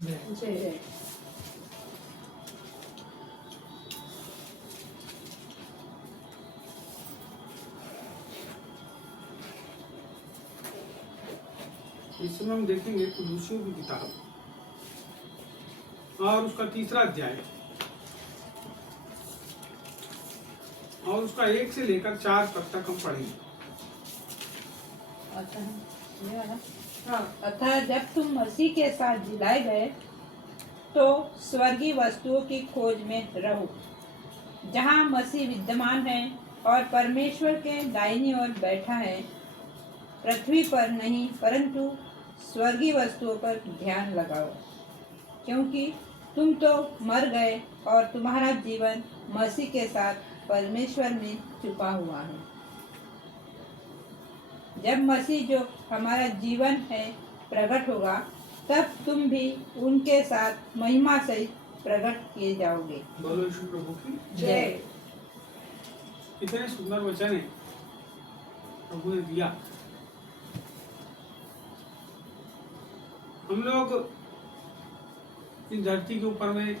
जय। इस समय हम देखेंगे कुलूसियों की किताब और उसका 3रा अध्याय और उसका 1 से लेकर 4 पद तक हम पढ़ेंगे। अतः जब तुम मसीह के साथ जिलाए गए तो स्वर्गीय वस्तुओं की खोज में रहो, जहाँ मसीह विद्यमान है और परमेश्वर के दाहिनी ओर बैठा है। पृथ्वी पर नहीं परंतु स्वर्गीय वस्तुओं पर ध्यान लगाओ, क्योंकि तुम तो मर गए और तुम्हारा जीवन मसीह के साथ परमेश्वर में छुपा हुआ है। जब मसीह जो हमारा जीवन है प्रकट होगा, तब तुम भी उनके साथ महिमा सहित प्रकट किए जाओगे। बोलो यीशु प्रभु की जय। कितने सुंदर वचन है प्रभु ने दिया। हम लोग इस धरती के ऊपर में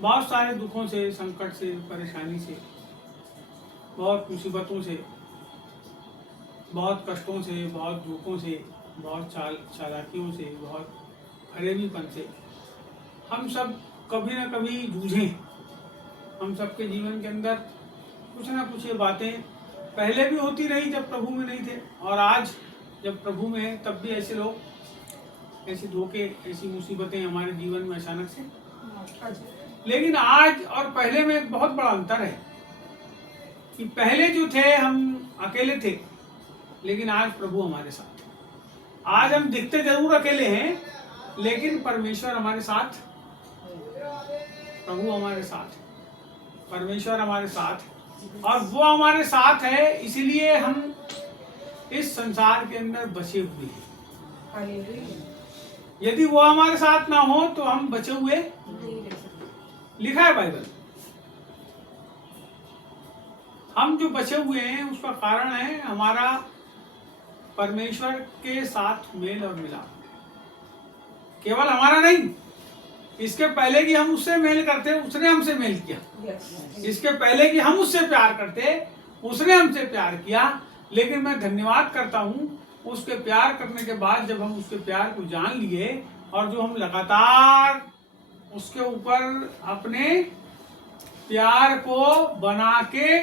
बहुत सारे दुखों से, संकट से, परेशानी से, बहुत मुसीबतों से, बहुत कष्टों से, बहुत दुखों से, बहुत चालाकियों से, बहुत फरेबीपन से हम सब कभी ना कभी जूझे। हम सबके जीवन के अंदर कुछ ना कुछ ये बातें पहले भी होती रही जब प्रभु में नहीं थे, और आज जब प्रभु में है तब भी ऐसे लोग, ऐसे धोखे, ऐसी मुसीबतें हमारे जीवन में अचानक से। लेकिन आज और पहले में एक बहुत बड़ा अंतर है कि पहले जो थे हम अकेले थे, लेकिन आज प्रभु हमारे साथ। आज हम दिखते जरूर अकेले हैं, लेकिन परमेश्वर हमारे साथ, प्रभु हमारे साथ, परमेश्वर हमारे साथ, और वो हमारे साथ है। इसलिए हम इस संसार के अंदर बचे हुए हैं। यदि वो हमारे साथ ना हो तो हम बचे हुए, लिखा है बाइबल। हम जो बचे हुए हैं उसका कारण है हमारा परमेश्वर के साथ मेल और मिलाप। केवल हमारा नहीं, इसके पहले कि हम उससे मेल करते उसने हमसे मेल किया। इसके पहले कि हम उससे प्यार करते उसने हमसे प्यार किया। लेकिन मैं धन्यवाद करता हूँ, उसके प्यार करने के बाद जब हम उसके प्यार को जान लिए और जो हम लगातार उसके ऊपर अपने प्यार को बना के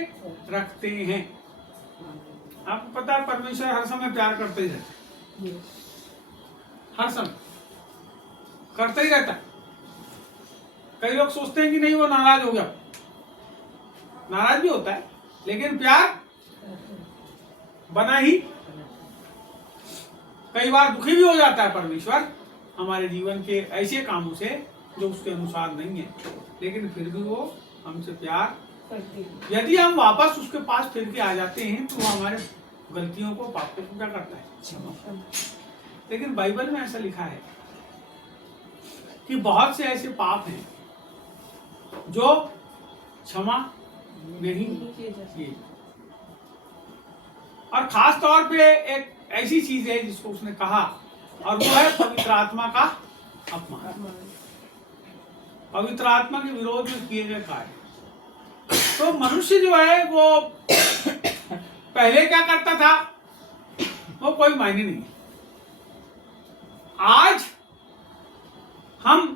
रखते हैं। आपको पता है परमेश्वर हर समय प्यार करते ही रहता है, हर समय करता ही रहता है। कई लोग सोचते हैं कि नहीं वो नाराज हो गया, नाराज भी होता है, लेकिन प्यार बना ही। कई बार दुखी भी हो जाता है परमेश्वर हमारे जीवन के ऐसे कामों से जो उसके अनुसार नहीं है, लेकिन फिर भी वो हमसे प्यार, यदि हम वापस उसके पास फिर के आ जाते हैं तो वो हमारे गलतियों को, पापों को क्या करता है। लेकिन बाइबल में ऐसा लिखा है कि बहुत से ऐसे पाप हैं जो क्षमा नहीं किए। और खास तौर पे एक ऐसी चीज है जिसको उसने कहा, और वो है पवित्र आत्मा का अपमान। पवित्र आत्मा के विरोध में किए गए कार्य। तो मनुष्य जो है वो पहले क्या करता था वो कोई मायने नहीं। आज हम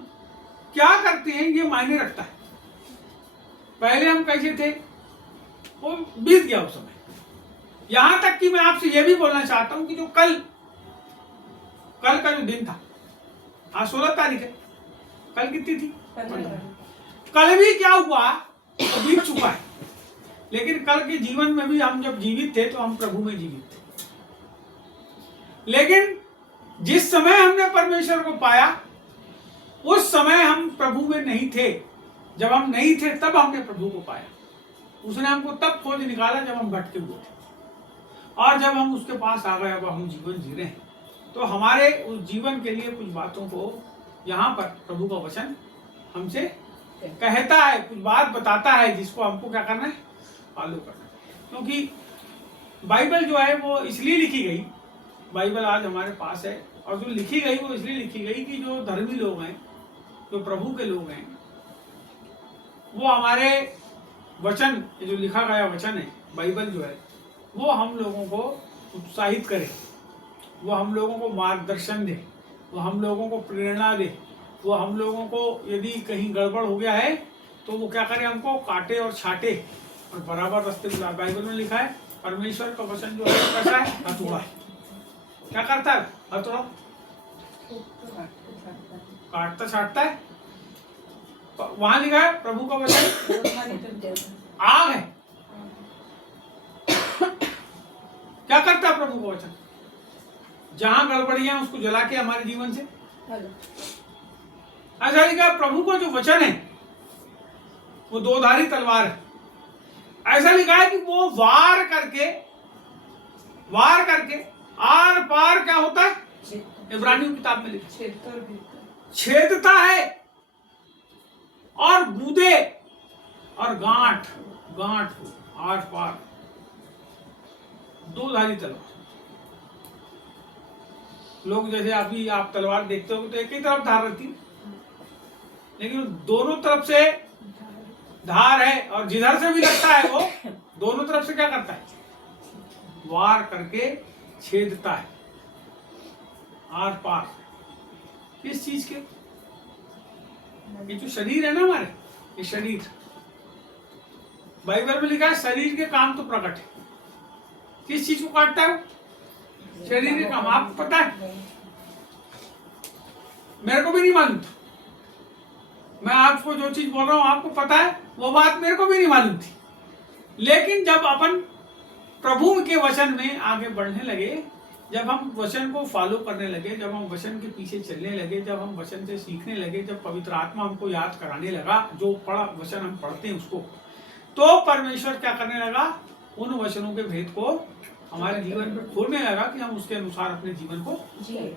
क्या करते हैं ये मायने रखता है। पहले हम कैसे थे वो बीत गया उस समय। यहां तक कि मैं आपसे यह भी बोलना चाहता हूं कि जो कल का जो दिन था, आज 16 तारीख है, कल कितनी थी? कल भी क्या हुआ तो बीत चुका है। लेकिन कल के जीवन में भी हम जब जीवित थे तो हम प्रभु में जीवित थे। लेकिन जिस समय हमने परमेश्वर को पाया उस समय हम प्रभु में नहीं थे। जब हम नहीं थे तब हमने प्रभु को पाया। उसने हमको तब खोज निकाला जब हम भटके हुए थे, और जब हम उसके पास आ गए, अब हम जीवन जी रहे हैं। तो हमारे उस जीवन के लिए कुछ बातों को यहाँ पर प्रभु का वचन हमसे कहता है, कुछ बात बताता है जिसको हमको क्या करना है, फॉलो करना है। क्योंकि बाइबल जो है वो इसलिए लिखी गई, बाइबल आज हमारे पास है और जो लिखी गई वो इसलिए लिखी गई कि जो धर्मी लोग हैं, जो प्रभु के लोग हैं, वो हमारे वचन, ये जो लिखा गया वचन है, बाइबल जो है, वो हम लोगों को उत्साहित करे, वो हम लोगों को मार्गदर्शन दे, वो हम लोगों को प्रेरणा दे, वो हम लोगों को यदि कहीं गड़बड़ हो गया है तो वो क्या करे, हमको काटे और छाटे और बराबर रास्ते पे। बाइबल में लिखा है परमेश्वर का वचन जो है कैसा है, हथौड़ा है। क्या करता है हथौड़ा? काटता छाटता है। वहां लिखा है प्रभु का वचन आग है। क्या करता है प्रभु का वचन? जहां गड़बड़ियां उसको जला के हमारे जीवन से, ऐसा लिखा है प्रभु का जो वचन है वो दोधारी तलवार है। ऐसा लिखा है कि वो वार करके आर पार क्या होता है, इब्रानियों किताब में लिखा, छेदता है और गूदे और गांठ आर पार, दो धारी तलवार। लोग जैसे अभी आप तलवार देखते हो तो एक ही तरफ धार रहती है, लेकिन दोनों तरफ से धार है और जिधर से भी लगता है वो दोनों तरफ से क्या करता है, वार करके छेदता है आर पार। किस चीज के? ये जो शरीर है ना हमारे, ये शरीर, बाइबल में लिखा है शरीर के काम तो प्रकट है। किस चीज को काटता है? शरीर के काम। आपको पता है? मेरे को भी नहीं मालूम था। मैं आपको जो चीज बोल रहा हूं आपको पता है, वो बात मेरे को भी नहीं मालूम थी। लेकिन जब अपन प्रभु के वचन में आगे बढ़ने लगे, जब हम वचन को फॉलो करने लगे, जब हम वचन के पीछे चलने लगे, जब हम वचन से सीखने लगे, जब पवित्र आत्मा हमको याद कराने लगा जो पढ़ा वचन हम पढ़ते हैं उसको, तो परमेश्वर क्या करने लगा, उन वचनों के भेद को हमारे जीवन पे खोलने लगा कि हम उसके अनुसार अपने जीवन को जिए।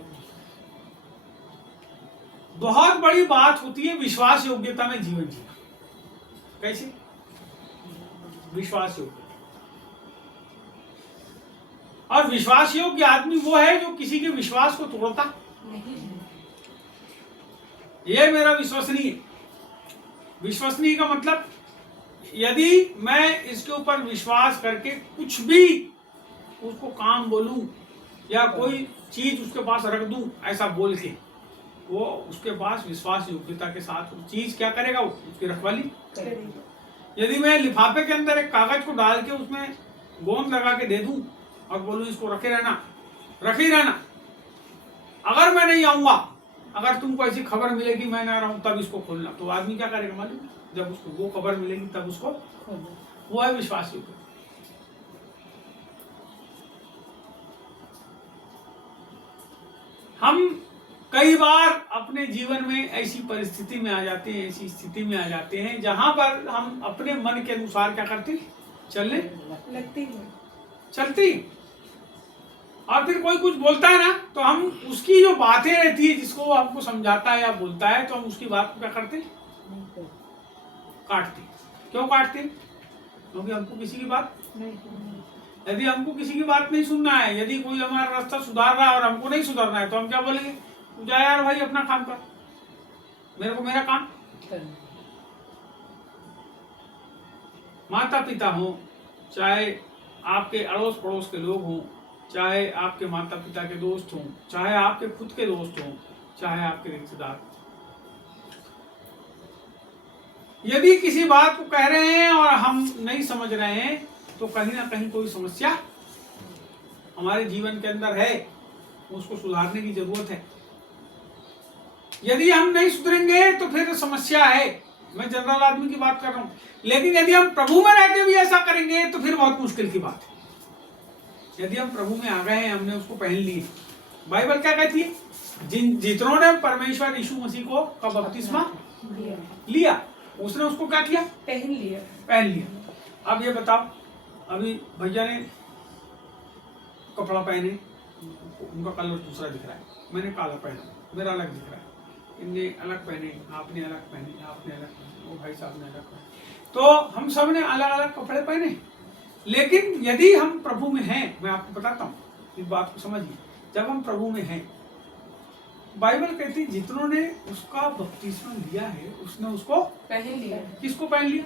बहुत बड़ी बात होती है विश्वास योग्यता में जीवन जीना। कैसे? विश्वास योग्य। और विश्वास योग्य आदमी वो है जो किसी के विश्वास को तोड़ता नहीं। ये मेरा विश्वसनीय। विश्वसनीय का मतलब, यदि मैं इसके ऊपर विश्वास करके कुछ भी उसको काम बोलूं या कोई चीज उसके पास रख दूं, ऐसा बोल के, वो उसके पास विश्वास योग्यता के साथ वो चीज क्या करेगा, वो उसकी रखवाली करेगा। यदि मैं लिफाफे के अंदर एक कागज को डाल के उसमें गोंद लगा के दे दूं और बोलूं इसको रखे रहना, अगर मैं नहीं आऊंगा, अगर तुमको ऐसी खबर मिलेगी मैं ना रहूं तब इसको खोलना, तो आदमी क्या करेगा मालूम? जब उसको वो खबर मिलेगी तब उसको खोलना। वो है विश्वास योग्य। हम कई बार अपने जीवन में ऐसी परिस्थिति में आ जाते हैं, ऐसी स्थिति में आ जाते हैं जहां पर हम अपने मन के अनुसार क्या करते, चलने चलती, और फिर कोई कुछ बोलता है ना, तो हम उसकी जो बातें रहती है जिसको वो हमको समझाता है या बोलता है, तो हम उसकी बात को क्या करते, काटते। क्यों काटते? क्योंकि हमको किसी की बात नहीं, यदि हमको किसी की बात नहीं सुनना है, यदि कोई हमारा रास्ता सुधार रहा है और हमको नहीं सुधारना है, तो हम क्या बोलेंगे, तू जा यार भाई अपना काम कर, मेरे को मेरा काम। माता पिता हो, चाहे आपके अड़ोस पड़ोस के लोग हों, चाहे आपके माता पिता के दोस्त हों, चाहे आपके खुद के दोस्त हों, चाहे आपके रिश्तेदार, यदि किसी बात को कह रहे हैं और हम नहीं समझ रहे हैं, तो कहीं ना कहीं कोई समस्या हमारे जीवन के अंदर है, उसको सुधारने की जरूरत है। यदि हम नहीं सुधरेंगे तो फिर समस्या है। मैं जनरल आदमी की बात कर रहा हूं, लेकिन यदि हम प्रभु में रहते भी ऐसा करेंगे तो फिर बहुत मुश्किल की बात है। यदि हम प्रभु में आ गए हैं, हमने उसको पहन लिए, बाइबल क्या कहती है, जितनों ने परमेश्वर यीशु मसीह को का बपतिस्मा लिया, उसने उसको क्या किया, पहन लिया। अब ये बताओ, अभी भैया ने कपड़ा पहने, उनका कलर दूसरा दिख रहा है, मैंने काला पहना, मेरा अलग दिख रहा है, इनने अलग पहने, आपने अलग पहने, आपने अलग पहने, वो भाई साहब ने अलग पहने, तो हम सब ने अलग अलग कपड़े पहने। लेकिन यदि हम प्रभु में हैं, मैं आपको बताता हूँ, इस बात को समझिए, जब हम प्रभु में हैं बाइबल कहती है जितनों ने उसका बपतिस्मा लिया है उसने उसको पहन लिया किसको पहन लिया?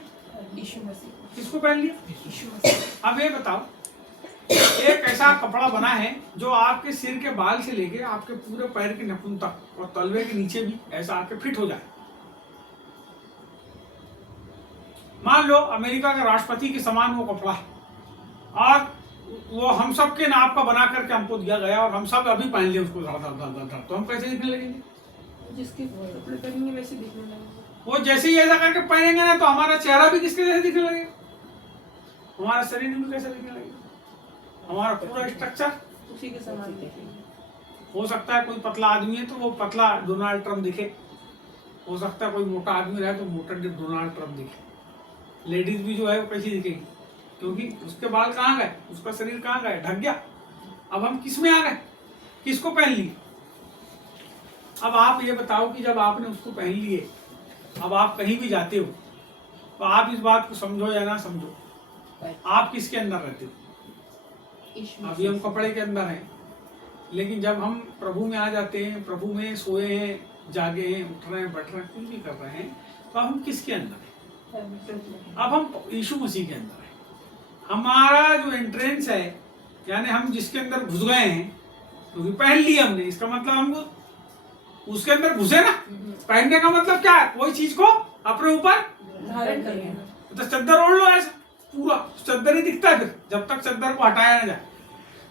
यीशु मसीह किसको पहन लिया? यीशु मसीह। अब ये बताओ, एक ऐसा कपड़ा बना है जो आपके सिर के बाल से लेके आपके पूरे पैर के नाखून तक और तलवे के नीचे भी ऐसा आके फिट हो जाए। मान लो अमेरिका के राष्ट्रपति के समान वो कपड़ा है और वो हम सब के नाप का बना करके हमको दिया गया और हम सब अभी पहन लिए उसको तो हम कैसे दिखने लगेंगे? जिसके कपड़े पहनेंगे वैसे दिखने लगेगा। वो जैसे ही ऐसा करके पहनेंगे ना तो हमारा चेहरा भी किसके जैसे दिखने लगेगा? हमारा शरीर भी कैसे दिखने लगेगा? हमारा पूरा स्ट्रक्चर उसी के समान दिखेगा। हो सकता है कोई पतला आदमी है तो वो पतला डोनाल्ड ट्रम्प दिखे, हो सकता है कोई मोटा आदमी रहे तो मोटा डोनाल्ड ट्रम्प दिखे। लेडीज भी जो है वो कैसी दिखेगी? क्योंकि उसके बाल कहाँ गए, उसका शरीर कहाँ गए, ढक गया। अब हम किस में आ गए, किसको पहन लिए? अब आप ये बताओ कि जब आपने उसको पहन लिए, अब आप कहीं भी जाते हो तो आप इस बात को समझो या ना समझो, आप किसके अंदर रहते हो? अभी हम कपड़े के अंदर हैं, लेकिन जब हम प्रभु में आ जाते हैं, प्रभु में सोए हैं, जागे हैं, उठ रहे हैं, बैठ रहे हैं, कुछ भी कर रहे हैं, तो हम किसके अंदर हैं? अब हम यीशु मसीह के अंदर हैं। हमारा जो एंट्रेंस है, यानी हम जिसके अंदर घुस गए हैं, क्योंकि तो पहन लिया हमने, इसका मतलब हमको उसके अंदर घुसे ना। पहनने का मतलब क्या है? कोई चीज को अपने ऊपर धारण करना। तो चद्दर ओढ़ लो ऐसा पूरा, चद्दर ही दिखता है फिर जब तक चद्दर को हटाया ना जाए।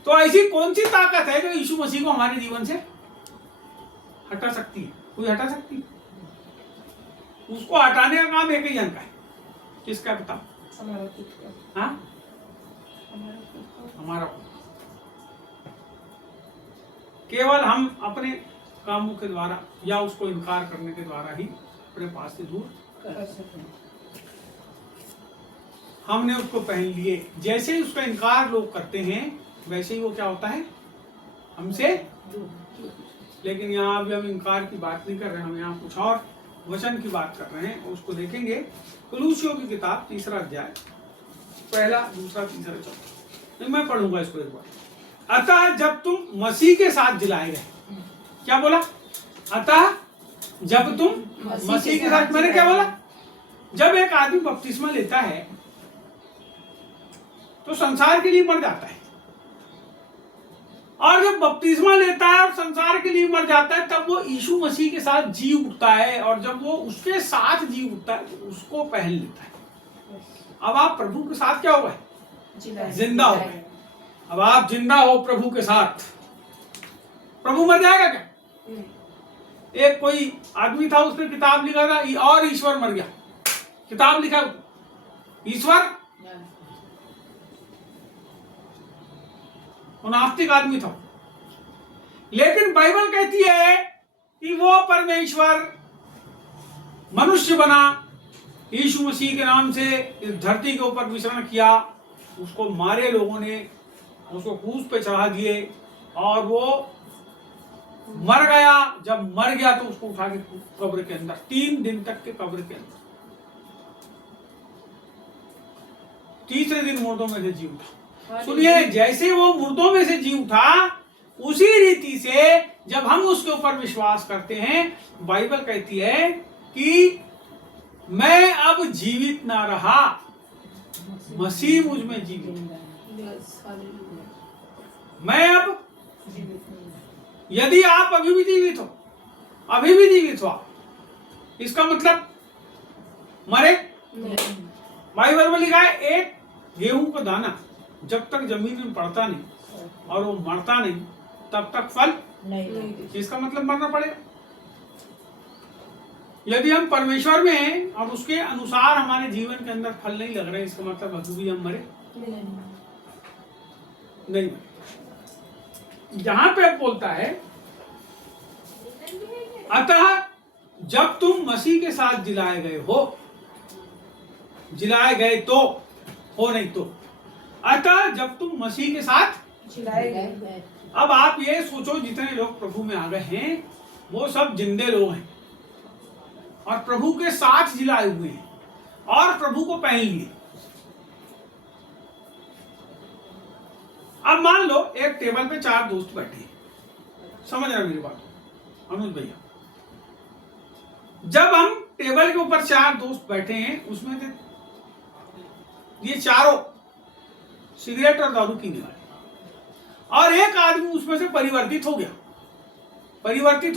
तो ऐसी कौन सी ताकत है जो यीशु मसीह को हमारे जीवन से हटा सकती है? कोई हटा सकती है? उसको हटाने का काम एक ही जन का है। किसका बताओ? हमारा खुद का। हाँ, हमारा खुद का। हमारा। केवल हम अपने कामों के द्वारा या उसको इनकार करने के द्वारा ही अपने पास से दूर कर सकते हैं। हमने उसको पहन लिए। जैसे ही उसका इनकार लोग करते हैं वैसे ही वो क्या होता है, हमसे। लेकिन यहाँ अभी हम इनकार की बात नहीं कर रहे हैं, हम यहाँ कुछ और वचन की बात कर रहे हैं। उसको देखेंगे कुलूसियों की किताब 3 अध्याय 1, 2, 3, 4। मैं पढ़ूंगा इसको एक बार। अतः जब तुम मसीह के साथ जिलाए गए, क्या बोला? अतः जब तुम मसीह के साथ, मैंने क्या बोला? जब एक आदमी बपतिस्मा लेता है तो संसार के लिए मर जाता है, और जब बपतिस्मा लेता है और संसार के लिए मर जाता है तब वो यीशु मसीह के साथ जी उठता है, और जब वो उसके साथ जी उठता है तो उसको पहन लेता है। अब आप प्रभु के साथ क्या हो गए? जिंदा हो गए। अब आप जिंदा हो प्रभु के साथ। प्रभु मर जाएगा क्या? एक कोई आदमी था, उसने किताब लिखा था और ईश्वर मर गया, किताब लिखा ईश्वर, नास्तिक आदमी था। लेकिन बाइबल कहती है कि वो परमेश्वर मनुष्य बना, यीशु मसीह के नाम से इस धरती के ऊपर विचरण किया, उसको मारे लोगों ने, उसको क्रूस पे चढ़ा दिए और वो मर गया। जब मर गया तो उसको उठा के कब्र के अंदर 3 दिन तक के कब्र के अंदर, तीसरे दिन मुर्दों में से जी उठा। सुनिए, जैसे वो मुर्दों में से जी उठा उसी रीति से जब हम उसके ऊपर विश्वास करते हैं, बाइबल कहती है कि मैं अब जीवित ना रहा, मसीह मुझ में जीवित। मैं अब, यदि आप अभी भी जीवित हो, अभी भी जीवित हो, इसका मतलब मरे। बाइबल में लिखा है एक गेहूं का दाना जब तक जमीन में पड़ता नहीं और वो मरता नहीं तब तक फल नहीं। इसका मतलब मरना पड़ेगा। यदि हम परमेश्वर में हैं और उसके अनुसार हमारे जीवन के अंदर फल नहीं लग रहे, इसका मतलब अभी भी हम मरे नहीं। जहां पे अब बोलता है अतः जब तुम मसीह के साथ जिलाए गए हो, जिलाए गए तो हो, नहीं तो अतः जब तुम मसीह के साथ जिलाए गए। अब आप ये सोचो, जितने लोग प्रभु में आ गए हैं वो सब जिंदे लोग हैं और प्रभु के साथ जिलाए हुए हैं और प्रभु को पहन लिए। अब मान लो एक टेबल पे 4 दोस्त बैठे हैं, समझ रहे मेरी बात? अनुज भैया, जब हम टेबल के ऊपर 4 दोस्त बैठे हैं, उसमें से ये चारों सिगरेट और दारू पीने वाले, और एक आदमी उसमें से परिवर्तित हो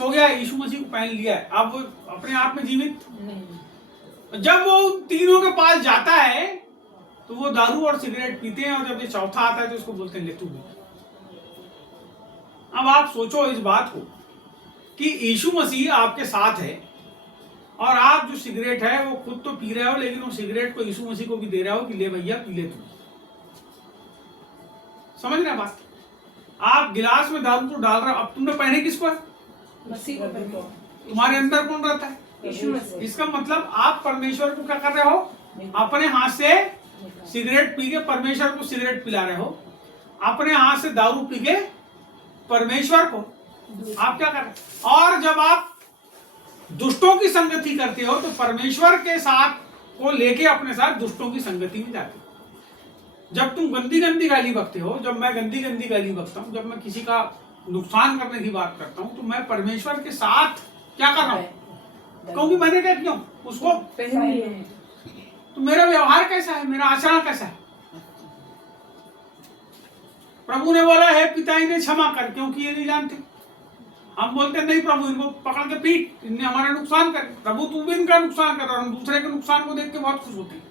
गया, यीशु मसीह को पहन लिया है, अब वो अपने आप में जीवित नहीं। जब वो उन तीनों के पास जाता है तो वो दारू और सिगरेट पीते हैं, और जब ये चौथा आता है तो उसको बोलते हैं ले तू भी। अब आप सोचो इस बात को कि यीशु मसीह आपके साथ है, और आप जो सिगरेट है वो खुद तो पी रहे हो, लेकिन वो सिगरेट को यीशु मसीह को भी दे रहे हो कि ले भैया पी ले तू। समझ रहे बात? आप गिलास में दारू को डाल रहे हो, अब तुमने पहने किसको है? मसीह को पहने। तुम्हारे अंदर कौन रहता है? यीशु मसीह। इसका मतलब आप परमेश्वर को क्या कर रहे हो? अपने हाथ से सिगरेट पी के परमेश्वर को सिगरेट पिला रहे हो, अपने हाथ से दारू पी के परमेश्वर को आप क्या कर रहे हो? और जब आप दुष्टों की संगति करते हो तो परमेश्वर के साथ को लेके अपने साथ दुष्टों की संगति में जाते हो। जब तुम गंदी गंदी गाली बकते हो, जब मैं गंदी गंदी गाली बकता हूँ, जब मैं किसी का नुकसान करने की बात करता हूँ, तो मैं परमेश्वर के साथ क्या कर रहा हूँ? क्योंकि मैंने क्या किया उसको पहन लिए हैं। तो मेरा व्यवहार कैसा है, मेरा आचरण कैसा है? प्रभु ने बोला है पिता इन्हें क्षमा कर, क्योंकि ये नहीं जानते। हम बोलते नहीं प्रभु इनको पकड़ के पीट, इनने हमारा नुकसान कर। प्रभु तू भी इनका नुकसान कर, और हम दूसरे के नुकसान को देख के बहुत खुश होते हैं।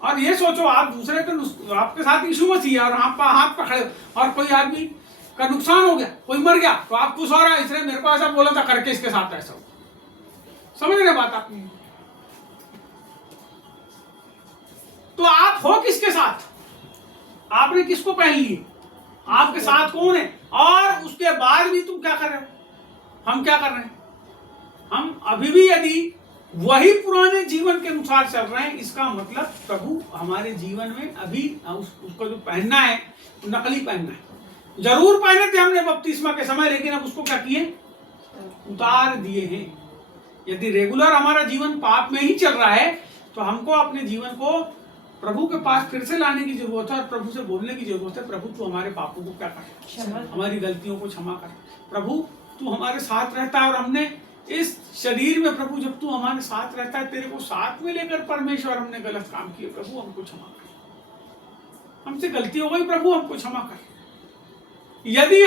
और ये सोचो आप दूसरे के आपके साथ यीशु मसीह और आप हाथ पकड़े, और कोई आदमी का नुकसान हो गया, कोई मर गया, तो आप खुश हो रहा है इसने मेरे को ऐसा बोला था करके इसके साथ ऐसा हो। समझ रहे बात आप? तो आप हो किसके साथ? आपने किसको पहन लिए? आपके साथ कौन है? और उसके बाद भी तुम क्या कर रहे हो? हम क्या कर रहे हैं? हम अभी भी यदि वही पुराने जीवन के अनुसार चल रहे हैं, इसका मतलब प्रभु हमारे जीवन में अभी उसको जो पहनना है नकली पहनना है। जरूर पहने थे हमने बपतिस्मा के समय, लेकिन अब उसको क्या किए? उतार दिए हैं। यदि रेगुलर हमारा जीवन पाप में ही चल रहा है तो हमको अपने जीवन को प्रभु के पास फिर से लाने की जरूरत है, और प्रभु से बोलने की जरूरत है, प्रभु तू हमारे पापों को क्या कर, हमारी गलतियों को क्षमा कर। प्रभु तू हमारे साथ रहता है, और हमने इस शरीर में प्रभु जब तू हमारे साथ रहता है, तेरे को साथ में लेकर परमेश्वर हमने गलत काम किए, प्रभु हमको क्षमा कर। हमसे गलती हो गई प्रभु, हमको क्षमा कर। यदि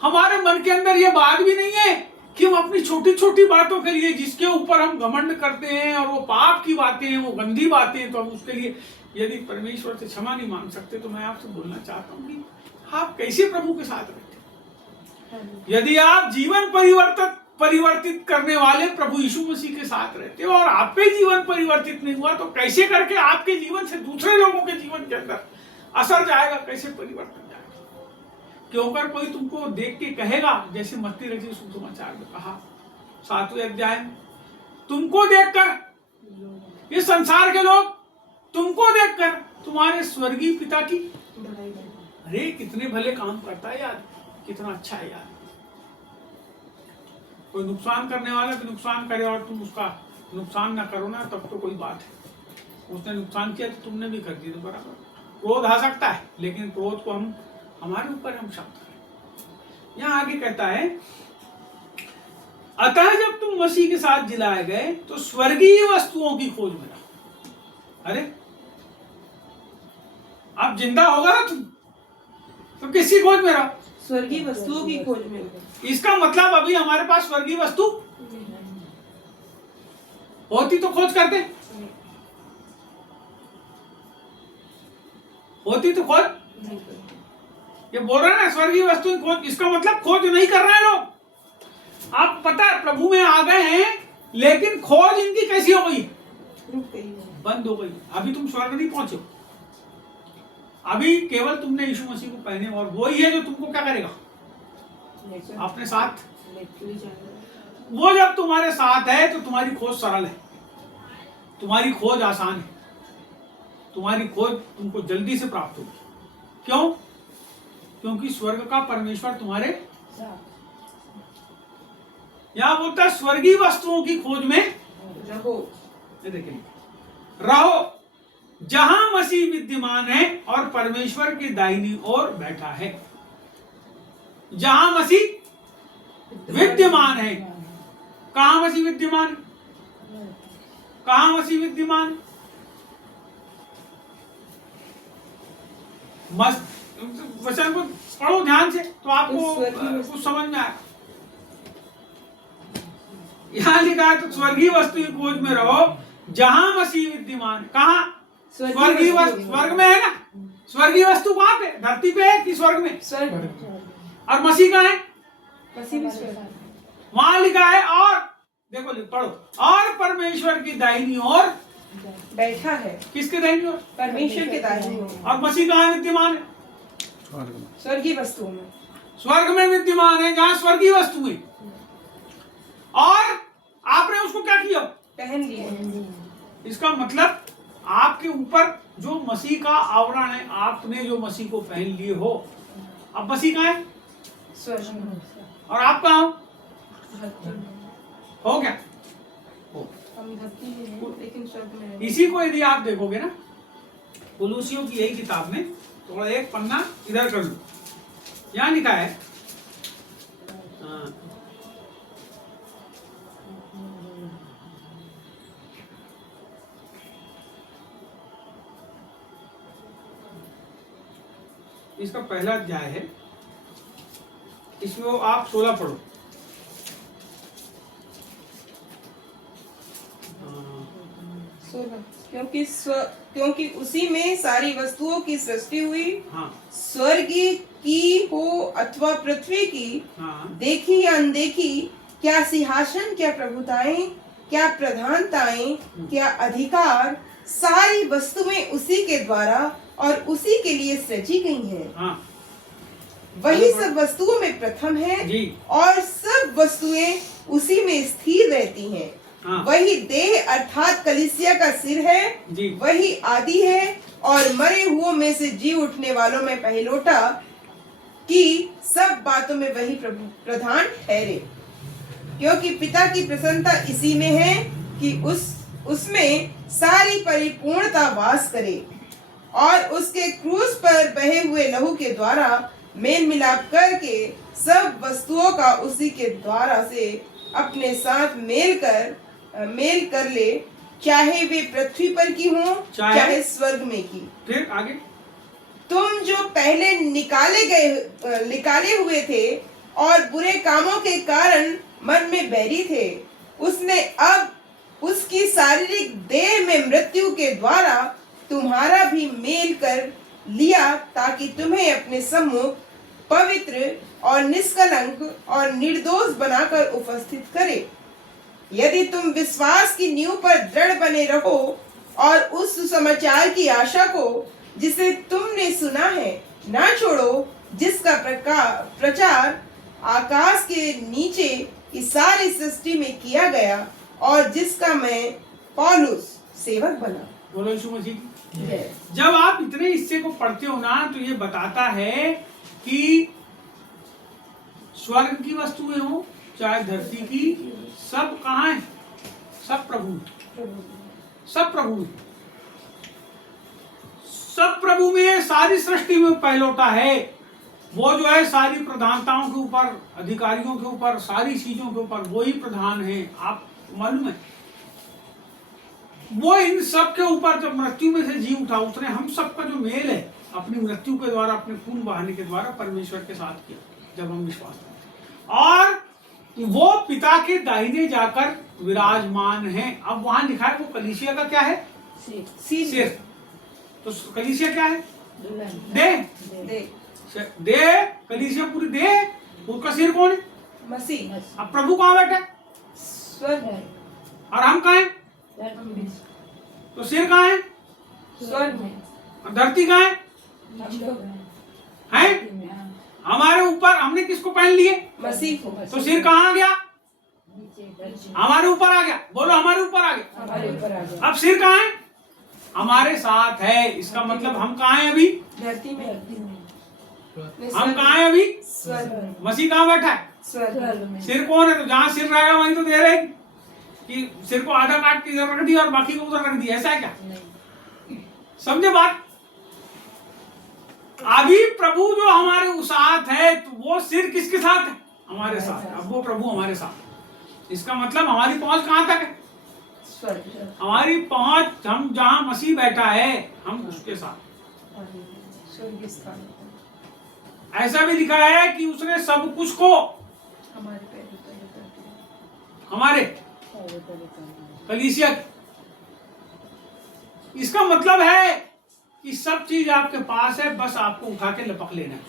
हमारे मन के अंदर ये बात भी नहीं है कि हम अपनी छोटी छोटी बातों के लिए जिसके ऊपर हम घमंड करते हैं, और वो पाप की बातें हैं, वो गंदी बातें हैं, तो हम उसके लिए यदि परमेश्वर से क्षमा नहीं मांग सकते, तो मैं आपसे बोलना चाहता हूँ कि आप कैसे प्रभु के साथ रहते? यदि आप जीवन परिवर्तित करने वाले प्रभु यीशु मसीह के साथ रहते हो, और आपका जीवन परिवर्तित नहीं हुआ, तो कैसे करके आपके जीवन से दूसरे लोगों के जीवन के अंदर असर जाएगा? कैसे परिवर्तन? क्यों कर कोई तुमको देख के कहेगा, जैसे मत्ती रचित सुसमाचार में कहा 7वें अध्याय में, तुमको देखकर ये संसार के लोग तुमको देखकर तुम्हारे स्वर्गीय पिता की अरे कितने भले काम करता है यार, कितना अच्छा है यार। कोई नुकसान करने वाला भी नुकसान करे और तुम उसका नुकसान ना करो ना, तब तो कोई बात है। उसने नुकसान किया तो तुमने भी कर दिया, तो बराबर। क्रोध आ सकता है, लेकिन क्रोध को हमारे ऊपर हम शांत करें। यहां आगे कहता है, अतः जब तुम मसीह के साथ जिलाए गए तो स्वर्गीय वस्तुओं की खोज में रहो। अरे अब जिंदा होगा ना तुम, तो किसकी खोज में रहो? स्वर्गीय वस्तुओं की खोज में। इसका मतलब अभी हमारे पास स्वर्गीय वस्तु होती तो खोज करते, होती तो खोज। ये बोल रहे हैं ना स्वर्गीय वस्तु की खोज, इसका मतलब खोज नहीं कर रहे हैं लोग। आप पता है प्रभु में आ गए हैं, लेकिन खोज इनकी कैसी हो गई? बंद हो गई। अभी तुम स्वर्ग नहीं पहुंचे, अभी केवल तुमने यीशु मसीह को पहने, और वही है जो तुमको क्या करेगा? अपने साथ। वो जब तुम्हारे साथ है तो तुम्हारी खोज सरल है, तुम्हारी खोज आसान है, तुम्हारी खोज तुमको जल्दी से प्राप्त होगी। क्यों? क्योंकि स्वर्ग का परमेश्वर तुम्हारे यहां बोलता है स्वर्गीय वस्तुओं की खोज में रहो। देखिए, रहो जहां मसीह विद्यमान है और परमेश्वर की दाहिनी ओर बैठा है। जहां मसीह विद्यमान है। कहाँ मसीह विद्यमान? कहाँ मसीह विद्यमान? वचन को पढ़ो ध्यान से तो आपको कुछ समझ में आए। यहाँ लिखा है तो स्वर्गीय वस्तु की खोज में रहो जहां मसीह विद्यमान। कहाँ? स्वर्गीय वस्तु। स्वर्ग में है ना? स्वर्गीय वस्तु कहाँ पे? धरती पे है कि स्वर्ग में? स्वर्ग। और मसीह कहाँ है? मसीह भी स्वर्ग। वहां लिखा है और देखो पढ़ो, और परमेश्वर की दाहिनी ओर बैठा है। किसके दाहिनी ओर? परमेश्वर के दाहिनी ओर। और मसीह कहाँ विद्यमान है? स्वर्गीय वस्तुओं में। स्वर्ग में विद्यमान है जहाँ स्वर्गीय वस्तु है। और आपने उसको क्या किया? पहन लिए। इसका मतलब आपके ऊपर जो मसीह का आवरण है, आपने जो मसीह को पहन लिए हो। अब मसीह कहाँ है? स्वर्ग में। और आप कहाँ हो? धरती में। हो क्या? हम धरती में हैं, लेकिन स्वर्ग में हैं। इसी को यदि आप देखोगे ना कुलूसियों की यही किताब में, थोड़ा एक पन्ना इधर कर लो, यहाँ लिखा है इसका पहला अध्याय है, इसमें आप 16 पढ़ो। क्योंकि उसी में सारी वस्तुओं की सृष्टि हुई। हाँ। स्वर्गीय की हो अथवा पृथ्वी की, हाँ। देखी या अनदेखी, क्या सिंहासन, क्या प्रभुताएं, क्या प्रधानताएं, क्या अधिकार, सारी वस्तुएं उसी के द्वारा और उसी के लिए सृजी गई हैं। हाँ। वही सब वस्तुओं में प्रथम है जी। और सब वस्तुएं उसी में स्थिर रहती हैं। हाँ। वही देह अर्थात कलीसिया का सिर है जी। वही आदि है और मरे हुओं में से जी उठने वालों में पहलोटा कि सब बातों में वही प्रधान ठहरे। क्योंकि पिता की प्रसन्नता इसी में है कि उसमें सारी परिपूर्णता वास करे और उसके क्रूस पर बहे हुए लहू के द्वारा मेल मिलाप करके सब वस्तुओं का उसी के द्वारा से अपने साथ मेल कर ले, चाहे वे पृथ्वी पर की हों चाहे स्वर्ग में की। फिर आगे, तुम जो पहले निकाले हुए थे और बुरे कामों के कारण मन में बैरी थे, उसने अब उसकी शारीरिक देह में मृत्यु के द्वारा तुम्हारा भी मेल कर लिया, ताकि तुम्हें अपने सम्मुख पवित्र और निष्कलंक और निर्दोष बनाकर उपस्थित करे। यदि तुम विश्वास की नींव पर दृढ़ बने रहो और उस सुसमाचार की आशा को जिसे तुमने सुना है ना छोड़ो, जिसका प्रचार आकाश के नीचे की सारी सृष्टि में किया गया और जिसका मैं पौलुस सेवक बना। बोलो यीशु मसीह। जब आप इतने हिस्से को पढ़ते हो ना तो ये बताता है कि स्वर्ग की वस्तुएं हो चाहे धरती की, सब कहाँ है? सब प्रभु, सब प्रभु, सब प्रभु में, सारी सृष्टि में पहलोटा है। वो जो है सारी प्रधानताओं के ऊपर, अधिकारियों के ऊपर, सारी चीजों के ऊपर वही प्रधान है। आप मालूम है वो इन सब के ऊपर जब मृत्यु में से जी उठा, उसने हम सबका जो मेल है अपनी मृत्यु के द्वारा, अपने खून बहाने के द्वारा परमेश्वर के साथ किया जब हम विश्वास करते। और वो पिता के दाहिने जाकर विराजमान है। अब वहां लिखा है वो कलीसिया का क्या है? सिर। तो कलीसिया क्या है? देह। कलीसिया पूरी देह, उसका सिर कौन है? मसीह। अब प्रभु कहाँ बैठा है? स्वर्ग है। और हम कहाँ हैं? तो सिर कहाँ है? स्वर्ग में। और धरती कहाँ है? है? हमारे ऊपर हमने किसको पहन लिए? मसीह को। तो सिर कहाँ आ गया? हमारे ऊपर आ गया। बोलो हमारे ऊपर आ गया। हमारे ऊपर आ गया। अब सिर कहाँ है? हमारे साथ है। इसका मतलब हम कहाँ हैं अभी? धरती में। हम कहाँ हैं अभी? स्वर्ग। मसीह कहाँ बैठा है? स्वर्ग में। सिर कौन है? तो जहाँ सिर रहेगा वहीं तो दे रहे कि सिर को आधा काट के इधर रख दिया और बाकी को उधर रख दिया, ऐसा है क्या? समझे बात? अभी प्रभु जो हमारे साथ है तो वो सिर किसके साथ है? हमारे साथ। अब वो प्रभु हमारे साथ, इसका मतलब हमारी पहुंच कहां तक है? स्वर्ग। हमारी पहुंच, हम जहां मसीह बैठा है हम उसके साथ। स्वर्ग स्थान ऐसा भी लिखा है कि उसने सब कुछ को हमारे पैरों तले कर दिया। हमारे कलीसिया, इसका मतलब है कि सब चीज आपके पास है, बस आपको उठा के लपक लेना है।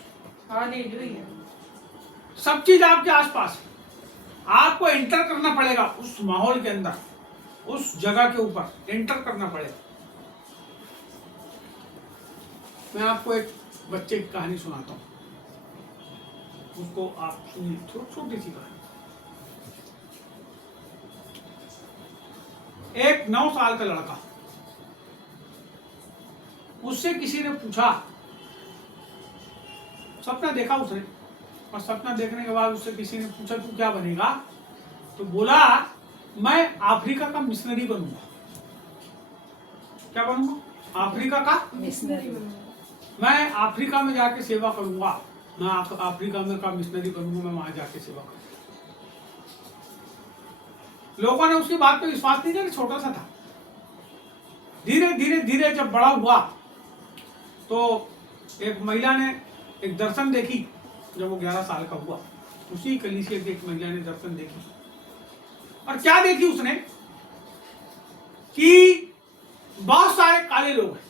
हालेलुया। सब चीज आपके आसपास है, आपको एंटर करना पड़ेगा उस माहौल के अंदर, उस जगह के ऊपर एंटर करना पड़ेगा। मैं आपको एक बच्चे की कहानी सुनाता हूं, उसको आप सुनिए, छोटी सी कहानी। एक 9 साल का लड़का, उससे किसी ने पूछा, सपना देखा उसने, और सपना देखने के बाद उससे किसी ने पूछा तू क्या बनेगा? तो बोला मैं अफ्रीका का मिशनरी बनूंगा। क्या बनूंगा? अफ्रीका का मिशनरी। मैं अफ्रीका में जाके सेवा करूंगा, मैं अफ्रीका में का मिशनरी बनूंगा, मैं वहां जाके सेवा करूंगा। लोगों ने उसकी बात पे विश्वास नहीं किया, छोटा सा था। धीरे धीरे धीरे जब बड़ा हुआ तो एक महिला ने एक दर्शन देखी। जब वो 11 साल का हुआ, उसी कलीसिया की एक महिला ने दर्शन देखी, और क्या देखी उसने कि बहुत सारे काले लोग हैं,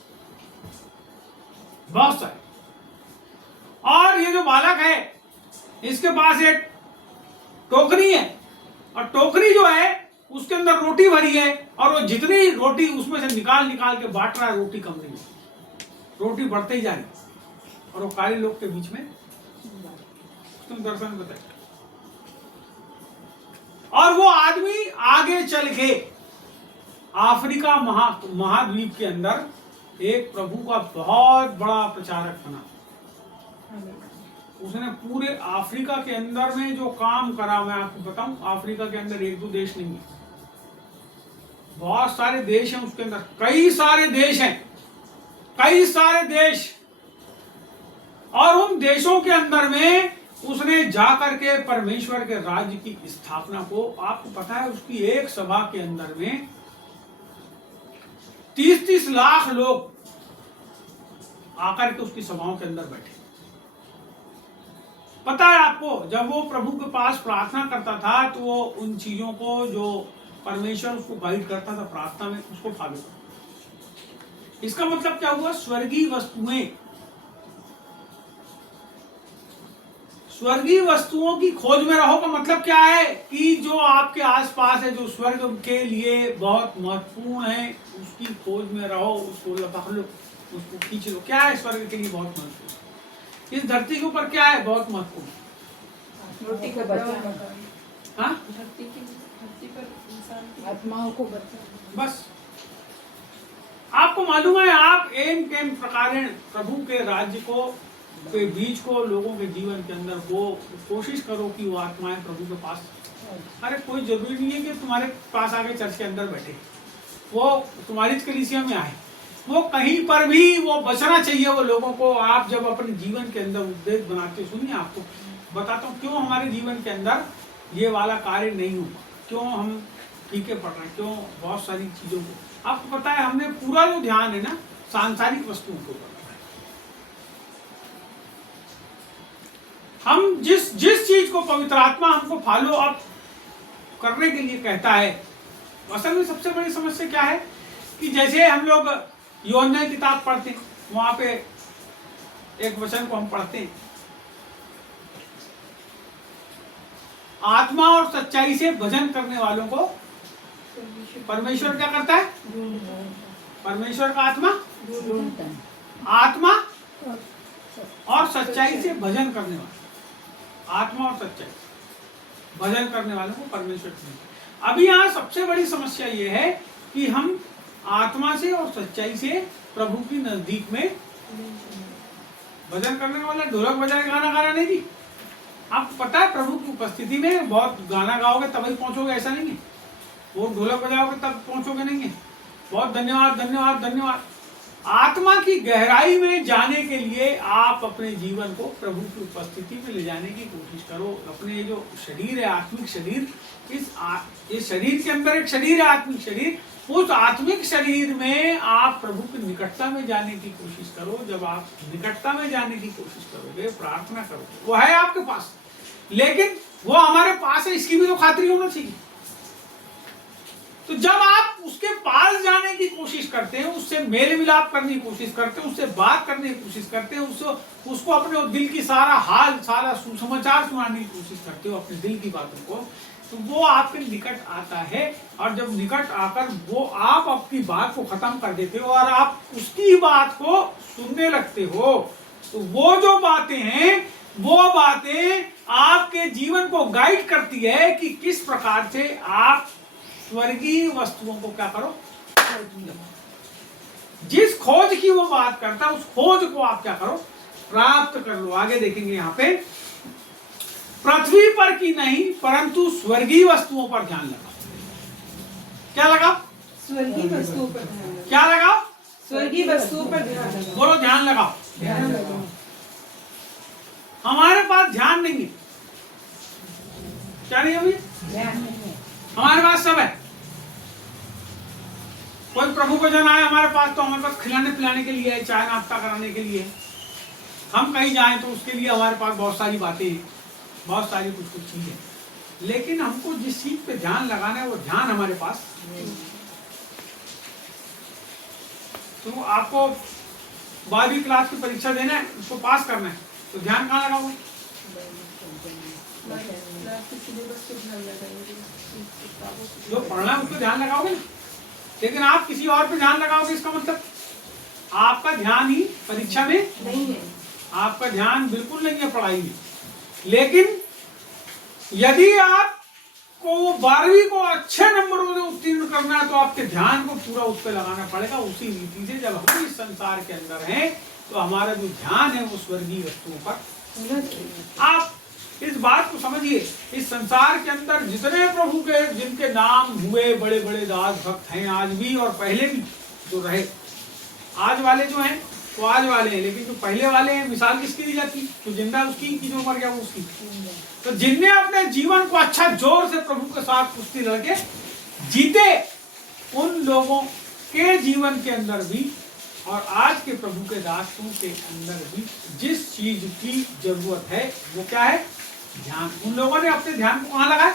बहुत सारे, और ये जो बालक है इसके पास एक टोकरी है, और टोकरी जो है उसके अंदर रोटी भरी है, और वो जितनी रोटी उसमें से निकाल निकाल के बांट रहा है, रोटी कम नहीं है, रोटी बढ़ते ही जा रही, और वो काले लोग के बीच में तुम दर्शन बताए। और वो आदमी आगे चल के अफ्रीका महाद्वीप के अंदर एक प्रभु का बहुत बड़ा प्रचारक बना। उसने पूरे अफ्रीका के अंदर में जो काम करा, मैं आपको बताऊं, अफ्रीका के अंदर 1-2 देश नहीं है, बहुत सारे देश हैं उसके अंदर, कई सारे देश हैं, कई सारे देश। और उन देशों के अंदर में उसने जाकर के परमेश्वर के राज्य की स्थापना को, आपको पता है उसकी एक सभा के अंदर में 30-30 लाख लोग आकर के उसकी सभाओं के अंदर बैठे। पता है आपको, जब वो प्रभु के पास प्रार्थना करता था तो वो उन चीजों को जो परमेश्वर उसको गाइड करता था प्रार्थना में, उसको फॉलो करता। इसका मतलब क्या हुआ? स्वर्गीय वस्तुएं, स्वर्गीय वस्तुओं की खोज में रहो का मतलब क्या है? कि जो आपके आसपास है, जो स्वर्ग के लिए बहुत महत्वपूर्ण है, उसकी खोज में रहो, उसको लपक लो, उसको खींच लो। क्या है स्वर्ग के लिए बहुत महत्वपूर्ण? इस धरती के ऊपर क्या है बहुत महत्वपूर्ण? रोटी का बचाना। हाँ, धरती पर इंसान की आत्माओं को बचा। बस आपको मालूम है, आप एम केम प्रकारेण प्रभु के राज्य को के बीच को लोगों के जीवन के अंदर वो कोशिश करो कि वो आत्माएं प्रभु के पास। अरे कोई जरूरी नहीं है कि तुम्हारे पास आके चर्च के अंदर बैठे, वो तुम्हारी कलीसिया में आए, वो कहीं पर भी वो बचना चाहिए वो लोगों को। आप जब अपने जीवन के अंदर उपदेश बनाते, सुनिए आपको बताता हूँ क्यों हमारे जीवन के अंदर ये वाला कार्य नहीं हुआ, क्यों हम फीके पड़ रहे हैं, क्यों बहुत सारी चीजों को। आपको पता है हमने पूरा जो ध्यान है ना सांसारिक वस्तुओं के ऊपर, हम जिस चीज को पवित्र आत्मा हमको फॉलो अप करने के लिए कहता है, असल में सबसे बड़ी समस्या क्या है कि जैसे हम लोग यूहन्ना की किताब पढ़ते हैं, वहां पे एक वचन को हम पढ़ते हैं, आत्मा और सच्चाई से भजन करने वालों को परमेश्वर क्या करता है? परमेश्वर का आत्मा आत्मा और सच्चाई से भजन करने वाले, आत्मा और सच्चाई भजन करने वालों को परमेश्वर की। अभी यहाँ सबसे बड़ी समस्या ये है कि हम आत्मा से और सच्चाई से प्रभु की नजदीक में भजन करने वाला ढोलक बजा के गाना गाना नहीं जी। आपको पता है प्रभु की उपस्थिति में बहुत गाना गाओगे तभी पहुंचोगे, ऐसा नहीं है। वो ढोलक बजाओगे तब पहुंचोगे नहीं है। बहुत धन्यवाद धन्यवाद धन्यवाद, आत्मा की गहराई में जाने के लिए आप अपने जीवन को प्रभु की उपस्थिति में ले जाने की कोशिश करो। अपने जो शरीर है, आत्मिक शरीर, इस शरीर के अंदर एक शरीर है, आत्मिक शरीर, उस आत्मिक शरीर में आप प्रभु की निकटता में जाने की कोशिश करो। जब आप निकटता में जाने की कोशिश करोगे, प्रार्थना करोगे, वो है आपके पास, लेकिन वो हमारे पास है, इसकी भी तो खातिरी होना चाहिए। तो जब आप उसके पास जाने की कोशिश करते हैं, उससे मेल मिलाप करने की कोशिश करते हैं, उससे बात करने की कोशिश करते हैं, उसको अपने दिल की सारा हाल, सारा सुसमाचार सुनाने की कोशिश करते हो, अपने दिल की बातों को, तो वो आपके निकट आता है। और जब निकट आकर वो आप आपकी बात को खत्म कर देते हो और आप उसकी बात को सुनने लगते हो, तो वो जो बातें हैं, वो बातें आपके जीवन को गाइड करती है कि किस प्रकार से आप स्वर्गीय वस्तुओं को क्या करो, जिस खोज की वो बात करता है, उस खोज को आप क्या करो, प्राप्त कर लो। आगे देखेंगे यहाँ पे, पृथ्वी पर की नहीं परंतु स्वर्गीय वस्तुओं पर ध्यान लगाओ। क्या लगाओ? स्वर्गीय वस्तुओं पर ध्यान लगाओ। क्या लगाओ? स्वर्गीय वस्तुओं पर ध्यान लगाओ। बोलो, ध्यान लगाओ। ध्यान लगाओ। हमारे पास ध्यान नहीं है। क्या नहीं है भैया? ध्यान नहीं है। हमारे पास सब है। कोई प्रभु को जन आए हमारे पास, तो हमारे पास खिलाने पिलाने के लिए है, चाय नाश्ता कराने के लिए। हम कहीं जाएं तो उसके लिए हमारे पास बहुत सारी बातें हैं, बहुत सारी कुछ कुछ चीजें, लेकिन हमको जिस चीज पे ध्यान लगाना है वो ध्यान हमारे पास। तो आपको 12वीं क्लास की परीक्षा देना है, उसको पास करना है, तो ध्यान कहाँ लगाओगे? जो पढ़ना है उस पर ध्यान लगाओगे ना। लेकिन आप किसी और पे ध्यान लगाओगे, इसका मतलब आपका ध्यान ही परीक्षा में नहीं है। आपका ध्यान बिल्कुल नहीं है पढ़ाई में। लेकिन यदि आपको 12वीं को अच्छे नंबरों से उत्तीर्ण करना है, तो आपके ध्यान को पूरा उस पर लगाना पड़ेगा। उसी रीति से जब हम इस संसार के अंदर हैं, तो हमारा जो ध्यान है वो स्वर्गीय वस्तुओं पर। आप इस बात को समझिए, इस संसार के अंदर जितने प्रभु के जिनके नाम हुए, बड़े बड़े दास भक्त हैं आज भी और पहले भी जो रहे। आज वाले जो हैं वो आज वाले हैं, लेकिन जो पहले वाले हैं, मिसाल किसकी दी जाती? जो जिंदा उसकी, की जो मर गया वो उसकी। तो जिनने अपने जीवन को अच्छा जोर से प्रभु के साथ कुश्ती लड़के जीते, उन लोगों के जीवन के अंदर भी और आज के प्रभु के दासों के अंदर भी जिस चीज की जरूरत है वो क्या है? ध्यान। उन लोगों ने अपने ध्यान को कहाँ लगाया?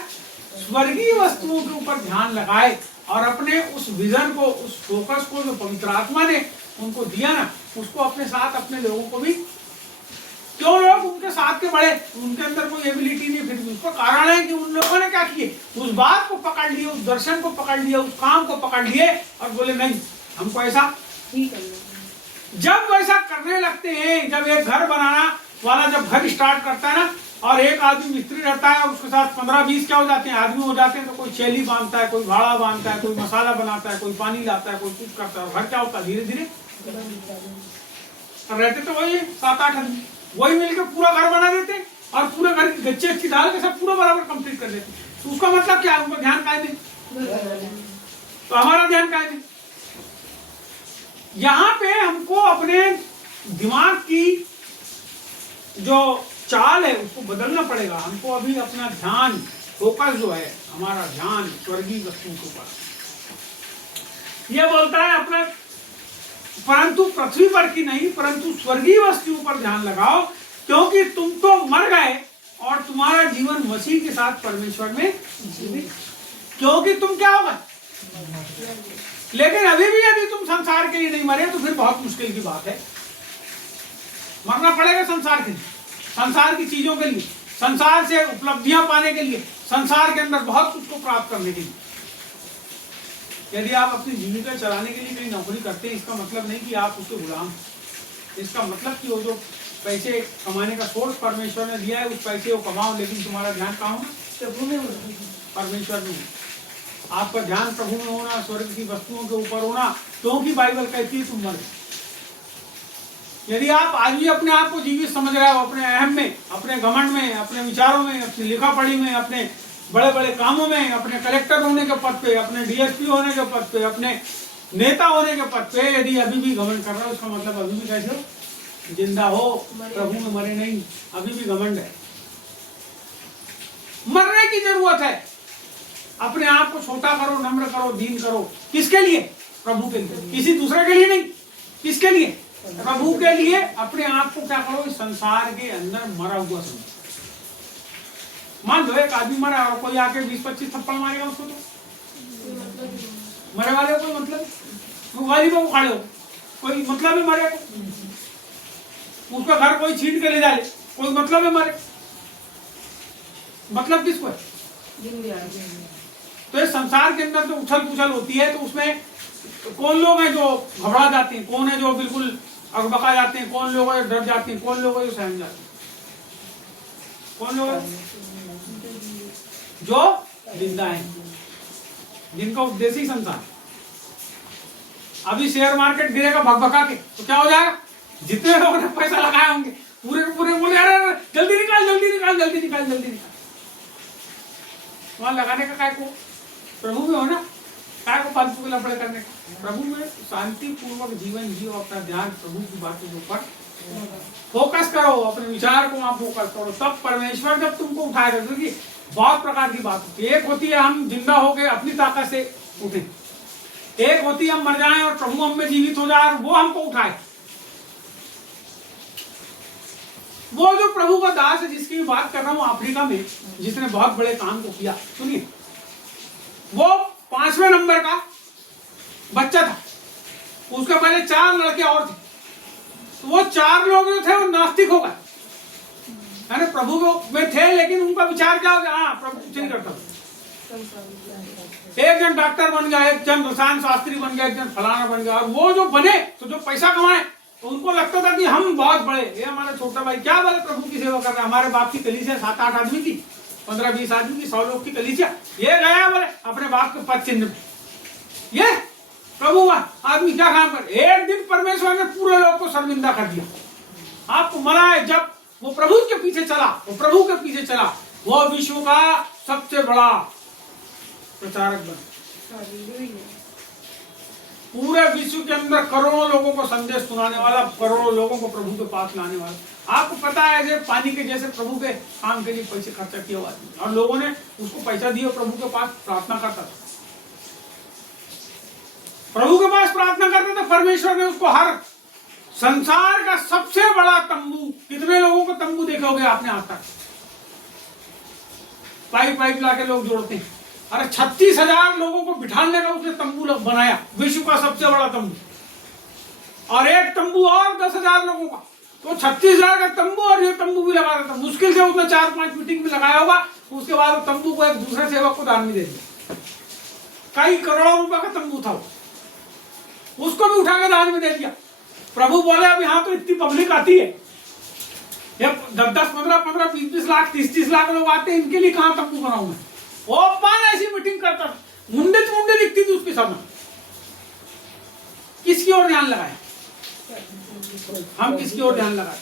स्वर्गीय वस्तुओं के ऊपर ध्यान लगाए और अपने उस विजन को, उस फोकस को जो पवित्र आत्मा ने उनको दिया ना, उसको अपने साथ अपने लोगों को भी, क्यों लोग उनके साथ के बड़े, उनके अंदर कोई एबिलिटी नहीं, फिर भी उसका कारण है कि उन लोगों ने क्या किए, उस बात को पकड़ लिए, उस दर्शन को पकड़ लिया, उस काम को पकड़ लिए और बोले नहीं, हमको ऐसा ठीक है। जब वैसा करने लगते हैं, जब एक घर बनाना वाला जब घर स्टार्ट करता है ना, और एक आदमी मिस्त्री रहता है, उसके साथ 15-20 क्या हो जाते हैं, आदमी हो जाते हैं, तो कोई चैली बांधता है, कोई भाड़ा बांधता है, कोई मसाला बनाता है, कोई पानी लाता है, कोई कुछ करता है, और घर क्या होता है? धीरे धीरे रहते तो वही 7-8 आदमी, वही मिलकर पूरा घर बना देते और पूरे घर की गच्चे अच्छी डाल के सब पूरा बराबर कंप्लीट कर देते। तो उसका मतलब क्या है? उनका ध्यान काहे नहीं? तो हमारा ध्यान काहे नहीं? यहाँ पे हमको अपने दिमाग की जो चाल है उसको बदलना पड़ेगा। हमको अभी अपना ध्यान, फोकस जो है हमारा ध्यान स्वर्गीय वस्तुओं के ऊपर। यह बोलता है अपना, परंतु पृथ्वी पर की नहीं परंतु स्वर्गीय वस्तुओं पर ध्यान लगाओ, क्योंकि तुम तो मर गए और तुम्हारा जीवन मसीह के साथ परमेश्वर में जीवित। क्योंकि तुम क्या होगा? लेकिन अभी भी यदि तुम संसार के लिए नहीं मरे तो फिर बहुत मुश्किल की बात है। मरना पड़ेगा संसार के लिए, संसार की चीजों के लिए, संसार से उपलब्धियां पाने के लिए, संसार के अंदर बहुत कुछ को प्राप्त करने के लिए। यदि आप अपनी जीविका चलाने के लिए कहीं नौकरी करते हैं, इसका मतलब नहीं कि आप उसके गुलाम। इसका मतलब कि वो जो पैसे कमाने का सोर्स परमेश्वर ने दिया है, उस पैसे को कमाओ, लेकिन तुम्हारा ध्यान कहाँ होना? प्रभु में होना, परमेश्वर में। आपका ध्यान प्रभु में होना, स्वर्ग की वस्तुओं के ऊपर होना, क्योंकि बाइबल कहती है तुम मर गए। यदि आप आज भी अपने आप को जीवित समझ रहे हो, अपने अहम में, अपने घमंड में, अपने विचारों में, अपनी लिखा पढ़ी में, अपने बड़े बड़े कामों में, अपने कलेक्टर होने के पद पे, अपने डीएसपी होने के पद पे, अपने नेता होने के पद पे यदि अभी भी घमंड कर रहा है, उसका मतलब अभी भी कैसे हो, जिंदा हो, प्रभु में मरे नहीं, अभी भी घमंड है। मरने की जरूरत है। अपने आप को छोटा करो, नम्र करो, दीन करो। किसके लिए? प्रभु के लिए, किसी दूसरे के लिए नहीं। किसके लिए? प्रभु के लिए। अपने आप को क्या करो, इस संसार के अंदर मरा हुआ समझो। मान लो एक आदमी मरा और कोई आके 20-25 थप्पड़ मारेगा उसको, तो मरे वाले कोई मतलब, गाली में उखाड़े हो, कोई मतलब है मरे को। उसका घर कोई छीन के ले जाए, कोई मतलब है मरे। मतलब किसको है? तो इस संसार के अंदर तो उछल पुछल होती है, तो उसमें कौन लोग हैं जो घबरा जाते हैं, कौन है जो बिल्कुल अकबका जाते हैं, कौन लोग हैं डर जाते हैं, कौन लोग हैं जो सहम जाते हैं, कौन लोग हैं जो जिंदा हैं, जिनका उद्देश्य ही संसार। अभी शेयर मार्केट गिरेगा भगभगा के, तो क्या हो जाएगा? जितने लोगों ने पैसा लगाए होंगे पूरे के पूरे बोले अरे जल्दी निकाल जल्दी निकाल जल्दी निकाल जल्दी निकाल। वहां लगाने का काय को? प्रभु में हो ना, काय को फालतू के लफड़े करने का? प्रभु में शांति पूर्वक जीवन जियो, अपना ध्यान प्रभु की बातों के ऊपर फोकस करो, अपने विचार को वहां फोकस करो, तब परमेश्वर जब तुमको उठाएगा। क्योंकि बहुत प्रकार की बात होती है। एक होती है हम जिंदा हो गए अपनी ताकत से उठे, एक होती है हम मर जाएं और प्रभु हम में जीवित हो जाए और वो हमको उठाए। वो जो प्रभु का दास है जिसकी बात कर रहा हूं अफ्रीका में, जिसने बहुत बड़े काम को किया, सुनिए, वो 5वें नंबर का बच्चा था। उसके पहले 4 लड़के और थे, तो वो 4 लोग जो थे वो नास्तिक हो गए, यानी प्रभु में थे लेकिन उनका विचार क्या हो गया, हाँ प्रभु कुछ नहीं करता। एक जन डॉक्टर बन गया, एक जन रसायन शास्त्री बन गया, एक जन फलाना बन गया। और वो जो बने तो जो पैसा कमाए तो उनको लगता था कि हम बहुत बड़े, ये हमारा छोटा भाई क्या बोले प्रभु की सेवा कर रहे हैं। हमारे बाप की कलीसिया 7-8 आदमी की, 15-20 आदमी की, 100 लोग की कलीसिया, ये गया बोले अपने बाप के पद चिन्ह पे, ये प्रभु आदमी क्या काम कर। एक दिन परमेश्वर ने पूरे लोग को शर्मिंदा कर दिया। आपको मना है जब वो प्रभु के पीछे चला, वो प्रभु के पीछे चला, वो विश्व का सबसे बड़ा प्रचारक बना। पूरे विश्व के अंदर करोड़ों लोगों को संदेश सुनाने वाला, करोड़ों लोगों को प्रभु के पास लाने वाला। आपको पता है ऐसे पानी के जैसे प्रभु के काम के लिए पैसे खर्चा किया हुआ आदमी, और लोगों ने उसको पैसा दिया, प्रभु के पास प्रार्थना करता था, प्रभु के पास प्रार्थना करता था। परमेश्वर ने उसको हर संसार का सबसे बड़ा तंबू, कितने लोगों को तंबू देखे होंगे आपने आज तक, पाइप लाके लोग जोड़ते हैं। अरे 36,000 लोगों को बिठाने का उसने तंबू बनाया, विश्व का सबसे बड़ा तंबू। और एक तंबू और 10,000 लोगों का, तो 36,000 का तंबू और ये तंबू भी लगा रहा था। मुश्किल से उसने 4-5 मीटिंग में लगाया होगा, उसके बाद तंबू को एक दूसरे सेवक को दान में दे दिया। कई करोड़ों रुपए का तंबू था, उसको भी उठा के दान में दे दिया। प्रभु बोले अब यहाँ तो इतनी पब्लिक आती है, 10-10, 15-15, 20-20 लाख, 30-30 लाख लोग आते हैं, इनके लिए कहाँ तंबू बनाऊं मैं। ओपन ऐसी मीटिंग करता, मुंडे दिखती थी उसके सामने। किसकी ओर ध्यान लगाए हम, किसकी ओर ध्यान लगाए?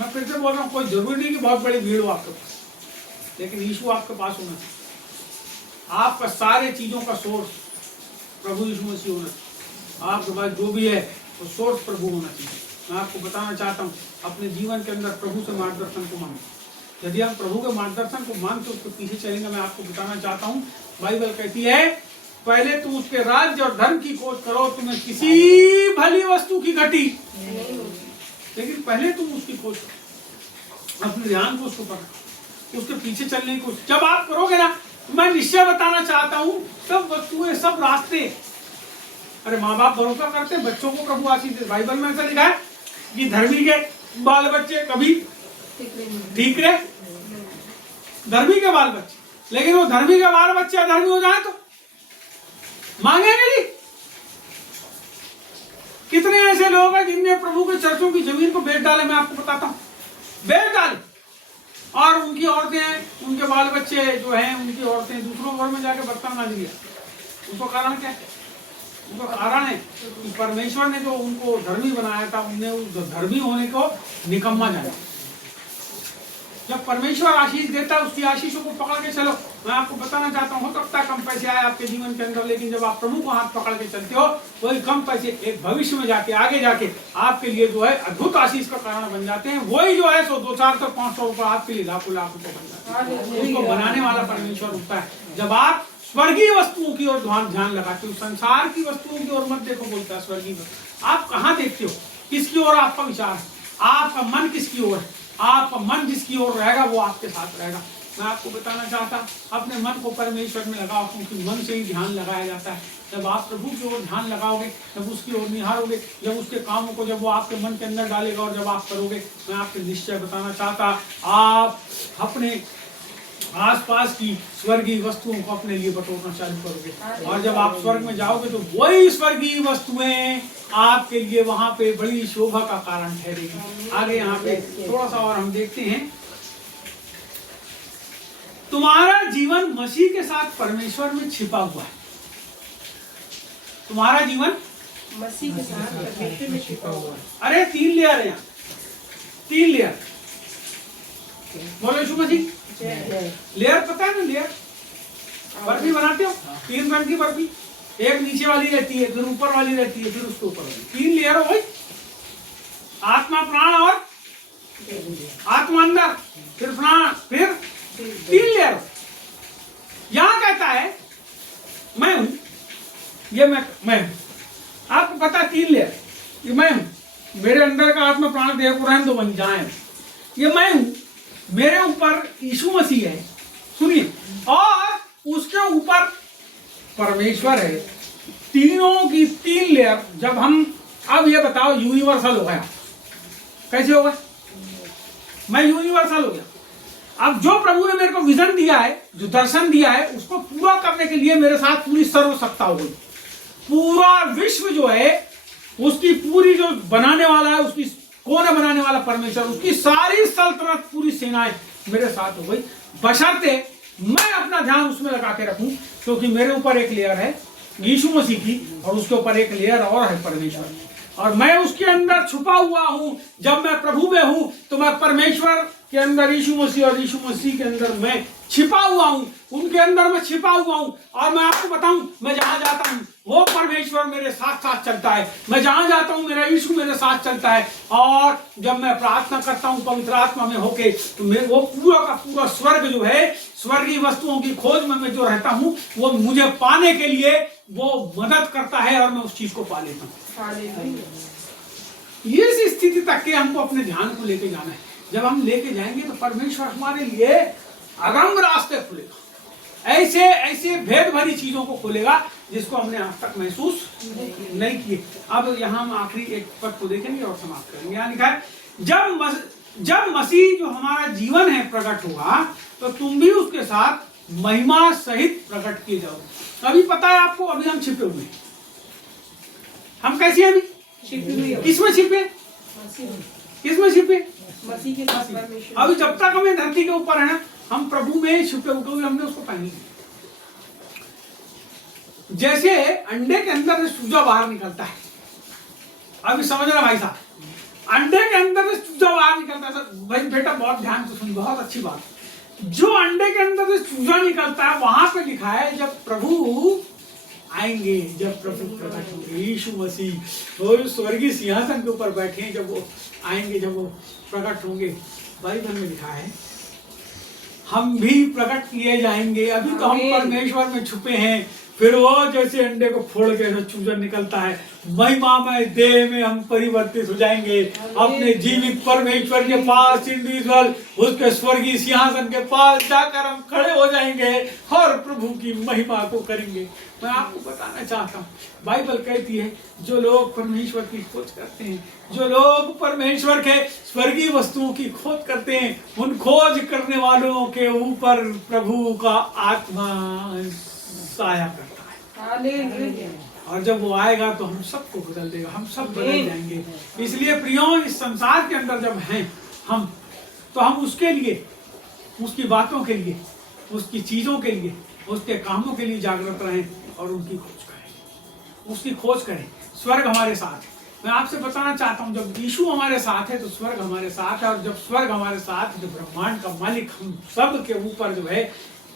मैं फिर से बोल रहा हूँ, कोई जरूरी नहीं कि बहुत बड़ी भीड़ हो आपके पास, लेकिन यीशु आपके पास होना चाहिए। आपका सारे चीजों का सोर्स प्रभु यीशु मसीह होना चाहिए। आपके पास जो भी है वो सोर्स प्रभु होना चाहिए। मैं आपको बताना चाहता हूँ, अपने जीवन के अंदर प्रभु से मार्गदर्शन को मांगे। यदि हम प्रभु के मार्गदर्शन को मांगते उसके पीछे चलेंगे। मैं आपको बताना चाहता हूँ, बाइबल कहती है पहले तुम उसके राज्य और धर्म की खोज करो, तुम्हें किसी भली वस्तु की घटी, लेकिन पहले तुम उसकी खोज करो, अपने ध्यान को उसको पकड़ो, उसके पीछे चलने की। जब आप करोगे ना, मैं निश्चय बताना चाहता हूँ, सब वस्तुएं, सब रास्ते। अरे माँ बाप भरोसा करते बच्चों को प्रभु आशीष दे। बाइबल में ऐसा लिखा है कि धर्मी के बाल बच्चे कभी ठीक रहे, धर्मी के बाल बच्चे, लेकिन वो धर्मी के बाल बच्चे अधर्मी हो जाए तो मांगेंगे नहीं। कितने ऐसे लोग हैं जिनने प्रभु के चर्चों की जमीन को बेच डाले, मैं आपको बताता हूँ, बेच डाले, और उनकी औरतें, उनके बाल बच्चे जो हैं, उनकी औरतें दूसरों घर में जाके बर्तन मांज लिया। उनको कारण क्या है? उनका कारण है कि परमेश्वर ने जो उनको धर्मी बनाया था, उनने उस धर्मी होने को निकम्मा जाना। जब परमेश्वर आशीष देता है उसकी आशीषों को पकड़ के चलो। मैं आपको बताना चाहता हूँ, हो सकता है कम पैसे आए आपके जीवन के अंदर, लेकिन जब आप प्रभु को हाथ पकड़ के चलते हो, वही कम पैसे एक भविष्य में जाके आगे जाके आपके लिए जो है अद्भुत आशीष का कारण बन जाते हैं। वही जो है 100, 200, 500 रुपये आपके लिए लाखों लाख रुपये बन जाते हैं। उसको बनाने वाला परमेश्वर होता है। जब आप स्वर्गीय वस्तुओं की ओर ध्यान लगाते हो, संसार की वस्तुओं की ओर मत देखो, बोलता है स्वर्गीय वस्तु। आप कहाँ देखते हो, किसकी ओर आपका विचार है, आपका मन किसकी ओर है? आपका मन जिसकी ओर रहेगा वो आपके साथ रहेगा। मैं आपको बताना चाहता, अपने मन को परमेश्वर में लगाओ, क्योंकि मन से ही ध्यान लगाया जाता है। जब आप प्रभु की ओर ध्यान लगाओगे, जब उसकी ओर निहारोगे, जब उसके कामों को जब वो आपके मन के अंदर डालेगा और जब आप करोगे, मैं आपको निश्चय बताना चाहता, आप अपने आसपास की स्वर्गीय वस्तुओं को अपने लिए बटोरना चालू करोगे। और जब आप स्वर्ग में जाओगे तो वही स्वर्गीय वस्तुएं आपके लिए वहां पे बड़ी शोभा का कारण ठहरेगी। आगे यहाँ पे थोड़ा सा और हम देखते हैं, तुम्हारा जीवन मसीह के साथ परमेश्वर में छिपा हुआ है। तुम्हारा जीवन मसीह के साथ परमेश्वर में छिपा हुआ है। अरे 3 लेयर है यहाँ, 3 लेयर। बोलो यीशु मसीह। लेयर पता है ना, लेयर बर्फी बनाते हो, 3 रंग की बर्फी, एक नीचे वाली रहती है, फिर ऊपर वाली रहती है, फिर उसके ऊपर वाली, 3 लेयर हो भाई। आत्मा, प्राण और आत्मा अंदर, फिर प्राण, फिर 3 लेयर। यहां कहता है मैं हूं, ये मैं हूं। आपको पता है 3 लेयर, ये मैं हूं, मेरे अंदर का आत्मा प्राण देह को रहने दो बन जाए, ये मैं हूं, मेरे ऊपर यीशु मसीह है, सुनिए, और उसके ऊपर परमेश्वर है। तीनों की 3 लेयर। जब हम, अब ये बताओ, यूनिवर्सल हो गया, कैसे हो गया? मैं यूनिवर्सल हो गया। अब जो प्रभु ने मेरे को विजन दिया है, जो दर्शन दिया है, उसको पूरा करने के लिए मेरे साथ पूरी सर्वशक्ता हो गई। पूरा विश्व जो है, उसकी पूरी जो बनाने वाला है, उसकी कौन है बनाने वाला? परमेश्वर। उसकी सारी सल्तनत, पूरी सेनाएं मेरे साथ हो गई, बशर्ते मैं अपना ध्यान उसमें लगा के रखूं, क्योंकि मेरे ऊपर एक लेयर है यीशु मसीह की, और उसके ऊपर एक लेयर और है परमेश्वर, और मैं उसके अंदर छुपा हुआ हूं। जब मैं प्रभु में हूं तो मैं परमेश्वर के अंदर यीशु मसीह, और यीशु मसीह के अंदर मैं छिपा हुआ हूं, उनके अंदर मैं छिपा हुआ हूं। और मैं आपको बताऊं, मैं जहां जाता हूं वो परमेश्वर मेरे साथ साथ चलता है। मैं जहां जाता हूं मेरा यीशु मेरे साथ चलता है। और जब मैं प्रार्थना करता हूं पवित्र आत्मा में होके, तो मैं वो पूरा का पूरा स्वर्ग जो है, स्वर्गीय वस्तुओं की खोज में मैं जो रहता हूं, वो मुझे पाने के लिए वो मदद करता है, और मैं उस चीज को पा लेता हूं। इस स्थिति तक के हमको अपने ध्यान को लेके जाना है। जब हम लेके जाएंगे तो परमेश्वर हमारे लिए अगम रास्ते खोलेगा, ऐसे ऐसे भेद भरी चीजों को खोलेगा जिसको हमने आज तक महसूस नहीं किए। अब यहाँ हम आखिरी एक पद को देखेंगे और समाप्त करेंगे। यहाँ लिखा है, जब मसीह जो हमारा जीवन है प्रकट होगा, तो तुम भी उसके साथ महिमा सहित प्रकट किए जाओगे। अभी पता है आपको, अभी हम छिपे हुए हैं। हम कैसे हैं अभी? किसमें छिपे? किसमें छिपे? मसीह के साथ परमेश्वर। अभी जब तक हमें धरती के ऊपर है ना, हम प्रभु में छुपे हुए, हमने उसको पहन लिया। जैसे अंडे के अंदर से चूजा बाहर निकलता है, अभी समझ रहे भाई साहब, अंडे के अंदर से चूजा बाहर निकलता है। भाई बेटा बहुत ध्यान से सुन, बहुत अच्छी बात। जो अंडे के अंदर से चूजा निकलता है, वहां पे लिखा है जब प्रभु आएंगे, जब प्रभु प्रकट होंगे, यीशु मसीह और स्वर्गीय सिंहासन के ऊपर बैठे हैं, जब वो आएंगे, जब वो प्रकट होंगे, बाइबल में लिखा है हम भी प्रकट किए जाएंगे। अभी तो हम परमेश्वर में छुपे हैं, फिर वो जैसे अंडे को फोड़ के चूजा निकलता है, महिमामय देह में हम परिवर्तित हो जाएंगे, अपने जीवित परमेश्वर के पास, इंडिविजुअल उसके स्वर्गीय सिंहासन के पास जाकर हम खड़े हो जाएंगे और प्रभु की महिमा को करेंगे। मैं आपको बताना चाहता हूँ, बाइबल कहती है जो लोग परमेश्वर की खोज करते हैं, जो लोग परमेश्वर के स्वर्गीय वस्तुओं की खोज करते हैं, उन खोज करने वालों के ऊपर प्रभु का आत्मा साया करता है। और जब वो आएगा तो हम सबको बदल देगा, हम सब बदल जाएंगे। इसलिए प्रियो, इस संसार के अंदर जब हैं हम, तो हम उसके लिए, उसकी बातों के लिए, उसकी चीजों के लिए, उसके कामों के लिए जागृत रहें और उनकी खोज करें, उसकी खोज करें। स्वर्ग हमारे साथ है, मैं आपसे बताना चाहता हूँ, जब यीशु हमारे साथ है तो स्वर्ग हमारे साथ है, और जब स्वर्ग हमारे साथ है तो ब्रह्मांड का मालिक हम सब के ऊपर जो है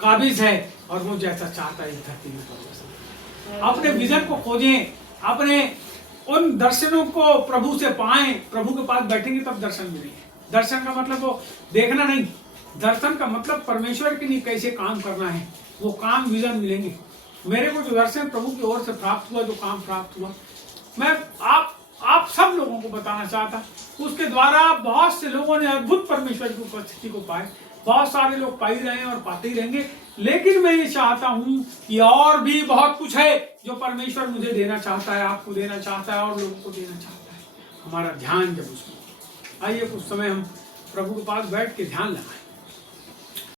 काबिज है, और वो जैसा चाहता है धरती में वैसा। अपने विजन को खोजें, अपने उन दर्शनों को प्रभु से पाएं, प्रभु के पास बैठेंगे तब दर्शन मिलेंगे। दर्शन का मतलब वो देखना नहीं, दर्शन का मतलब परमेश्वर के लिए कैसे काम करना है, वो काम विजन मिलेंगे। मेरे को जो दर्शन प्रभु की ओर से प्राप्त हुआ, जो काम प्राप्त हुआ, मैं आप सब लोगों को बताना चाहता। उसके द्वारा बहुत से लोगों ने अद्भुत परमेश्वर की उपस्थिति को पाए, बहुत सारे लोग पा ही रहे हैं और पाते ही रहेंगे। लेकिन मैं ये चाहता हूं कि और भी बहुत कुछ है जो परमेश्वर मुझे देना चाहता है, आपको देना चाहता है, और लोगों को देना चाहता है। हमारा ध्यान जब उसमें, आइए कुछ समय हम प्रभु के पास बैठ के ध्यान लगाएं।